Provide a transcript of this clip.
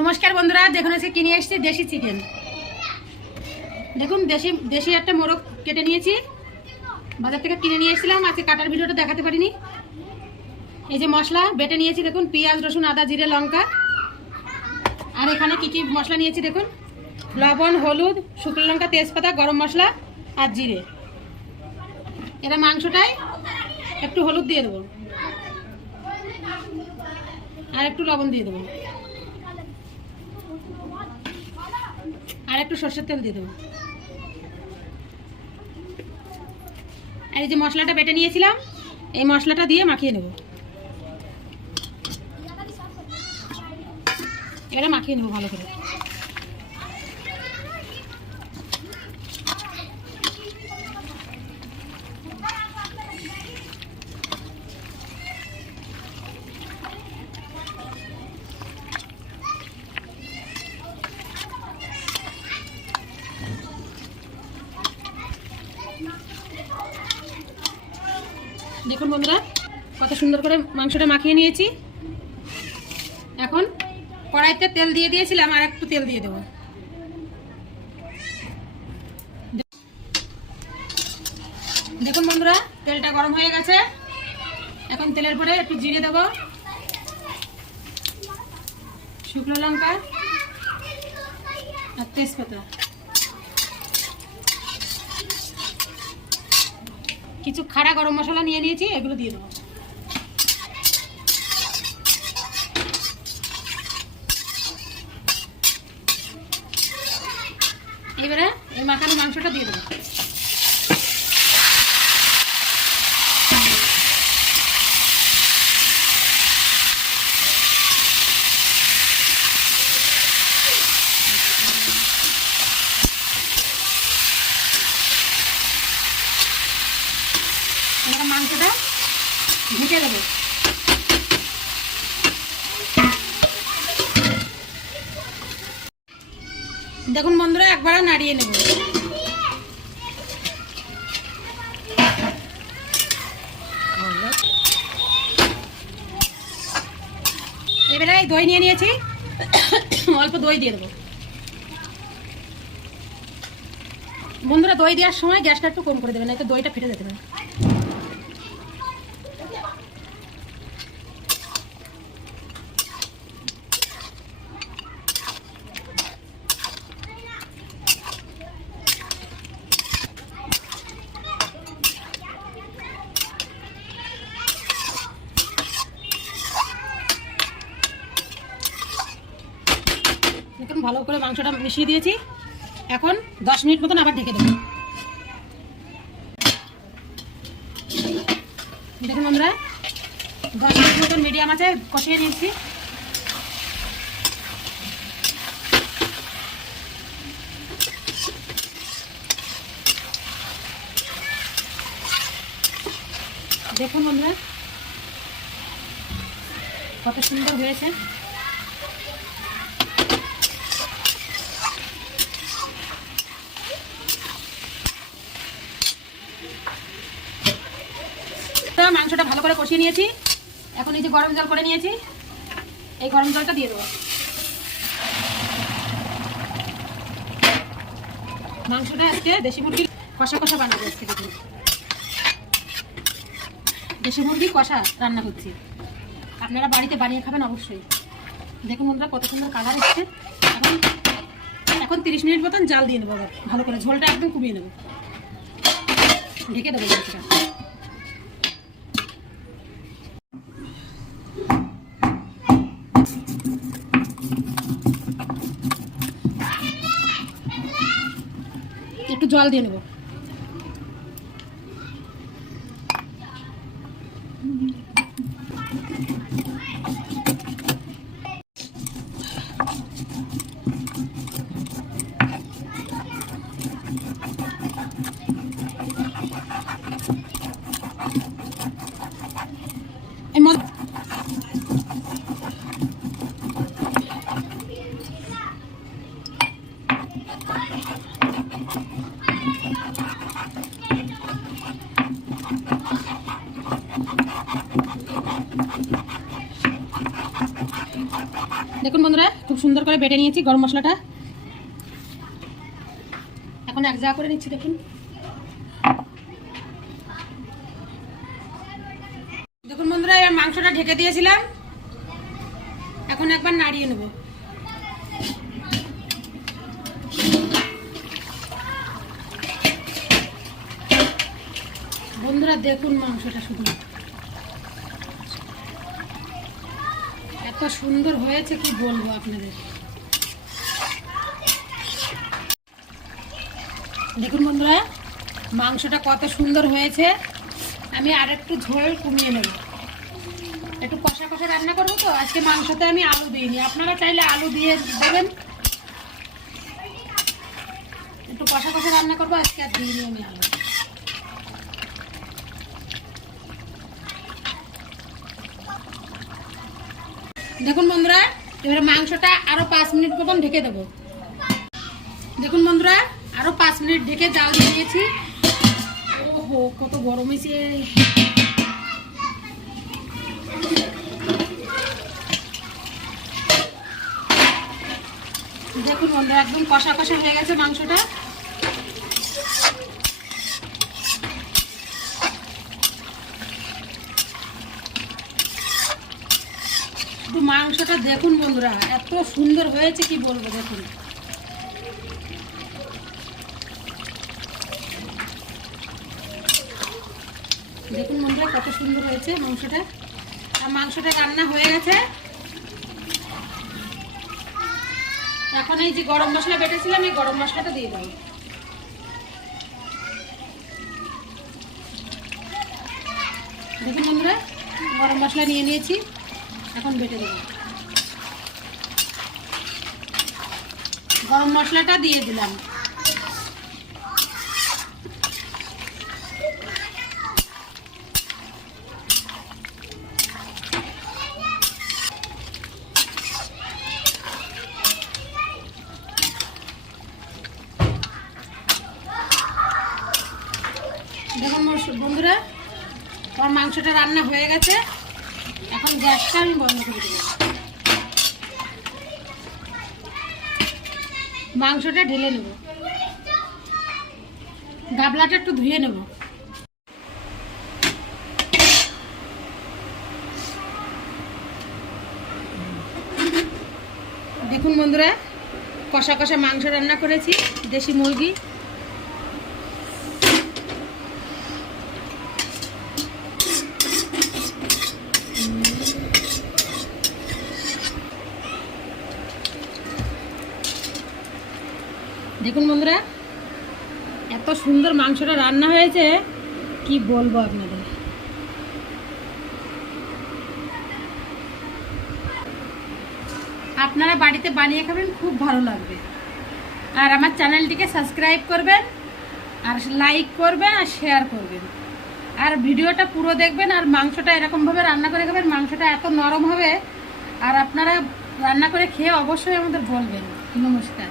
নমস্কার বন্ধুরা, দেখুন আজকে কিনে এসেছি দেশি চিকেন। দেখুন দেশি একটা মোরগ কেটে নিয়েছি, বাজার থেকে কিনে নিয়ে এসেছিলাম। আজকে কাটার ভিডিওটা দেখাতে পারিনি। এই যে মশলা বেটে নিয়েছি, দেখুন পেঁয়াজ, রসুন, আদা, জিরে, লঙ্কা। আর এখানে কি কি মশলা নিয়েছি দেখুন: লবণ, হলুদ, শুকনো লঙ্কা, তেজপাতা, গরম মশলা আর জিরে। এরা মাংসটায় একটু হলুদ দিয়ে দেবো আর একটু লবণ দিয়ে দেবো আর একটু সরষের তেল দিয়ে দেবো। আর এই যে মশলাটা বেটে নিয়েছিলাম, এই মশলাটা দিয়ে মাখিয়ে নেব। এবারে মাখিয়ে নেব ভালো করে। দেখুন বন্ধুরা, কত সুন্দর করে মাংসটা মাখিয়ে নিয়েছি। এখন কড়াইতে তেল দিয়ে দিয়েছিলাম, আর একটু তেল দিয়ে দেবো। দেখুন বন্ধুরা, তেলটা গরম হয়ে গেছে। এখন তেলের পরে একটু জিরে দেবো, শুকনো লঙ্কা আর তেজপাতা, কিছু খাড়া গরম মশলা নিয়ে নিয়েছি, এগুলো দিয়ে দেবো। এবারে এই মাখানো মাংসটা দিয়ে দেবো। এবার মাংসটা ঢেকে দেবো। দেখুন বন্ধুরা, একবার নাড়িয়ে নেব। এবারে দই নিয়ে নিয়েছি, অল্প দই দিয়ে দেবো। বন্ধুরা, দই দেওয়ার সময় গ্যাসটা একটু কম করে দেবেন, না তো দইটা ফেটে যেতে পারে। দেখুন ভালো করে মাংসটা মিশিয়ে দিয়েছি। এখন 10 মিনিট মতন আবার ঢেকে দেবো। দেখুন বন্ধুরা, 10 মিনিট মতন মিডিয়াম আছে কষিয়ে নিয়েছি। দেখুন বন্ধুরা, কত সুন্দর হয়েছে। মাংসটা ভালো করে কষিয়ে নিয়েছি। এখন এই যে গরম জল করে নিয়েছি, এই গরম জলটা দিয়ে দেবো। মাংসটা আজকে দেশি মুরগির কষা কষা বানাবো। আজকে দেখুন, দেশি মুরগির কষা রান্না করছি, আপনারা বাড়িতে বানিয়ে খাবেন অবশ্যই। দেখুন বন্ধুরা, কত সুন্দর কালার এসছে। এখন 30 মিনিট মতন জাল দিয়ে নেবো, ভালো করে ঝোলটা একদম কমিয়ে নেবো। ঢেকে দেবো মাংসটা। একটু জল দিয়ে নেব। খুব সুন্দর করে বেটে নিয়েছি গরম মশলাটা। এখন এক জায়গা করে নিচ্ছি। দেখুন দেখুন বন্ধুরা, এবার মাংসটা ঢেকে দিয়েছিলাম, এখন একবার নাড়িয়ে নেব। বন্ধুরা দেখুন মাংসটা শুধু এত সুন্দর হয়েছে, কি বলবো আপনাদের। দেখুন বন্ধুরা মাংসটা কত সুন্দর হয়েছে। আমি আর একটু ঝোল কমিয়ে নেব, একটু কষা কষা রান্না করবো তো আজকে। মাংসতে আমি আলু দিইনি, আপনারা চাইলে আলু দিয়ে দেবেন। একটু কষা কষা রান্না করবো আজকে, আর দিইনি আমি আলু। দেখুন বন্ধুরা, এবারে মাংসটা আরো 5 মিনিট মতন ঢেকে দেবো। দেখুন বন্ধুরা, আরো 5 মিনিট ঢেকে জাল দিয়ে দিয়েছি। ওহো কত গরম হয়েছে। দেখুন বন্ধুরা একদম কষা কষা হয়ে গেছে মাংসটা। মাংসটা দেখুন বন্ধুরা এত সুন্দর হয়েছে, কি বলবো। দেখুন দেখুন বন্ধুরা কত সুন্দর হয়েছে মাংসটা। আর মাংসটা রান্না হয়ে গেছে। এখন এই যে গরম মশলা বেটেছিলাম, এই গরম মশলাটা দিয়ে দাও। দেখুন বন্ধুরা গরম মশলা নিয়ে নিয়েছি, এখন বেটে দেব। গরম মশলাটা দিয়ে দিলাম। দেখুন বন্ধুরা আমার মাংসটা রান্না হয়ে গেছে। এখন গ্যাসটা আমি বন্ধ করে দেব। মাংসটা ঢেলে নেব, গাবলাটা একটু ধুয়ে নেব। দেখুন বন্ধুরা কষা কষা মাংস রান্না করেছি, দেশি মুরগি। দেখুন বন্ধুরা এত সুন্দর মাংসটা রান্না হয়েছে, কি বলবো আপনাদের। আপনারা বাড়িতে বানিয়ে খাবেন, খুব ভালো লাগবে। আর আমার চ্যানেলটিকে সাবস্ক্রাইব করবেন, আর লাইক করবেন, আর শেয়ার করবেন, আর ভিডিওটা পুরো দেখবেন। আর মাংসটা এরকমভাবে রান্না করে খাবেন, মাংসটা এত নরম হবে। আর আপনারা রান্না করে খেয়ে অবশ্যই আমাদের বলবেন। নমস্কার।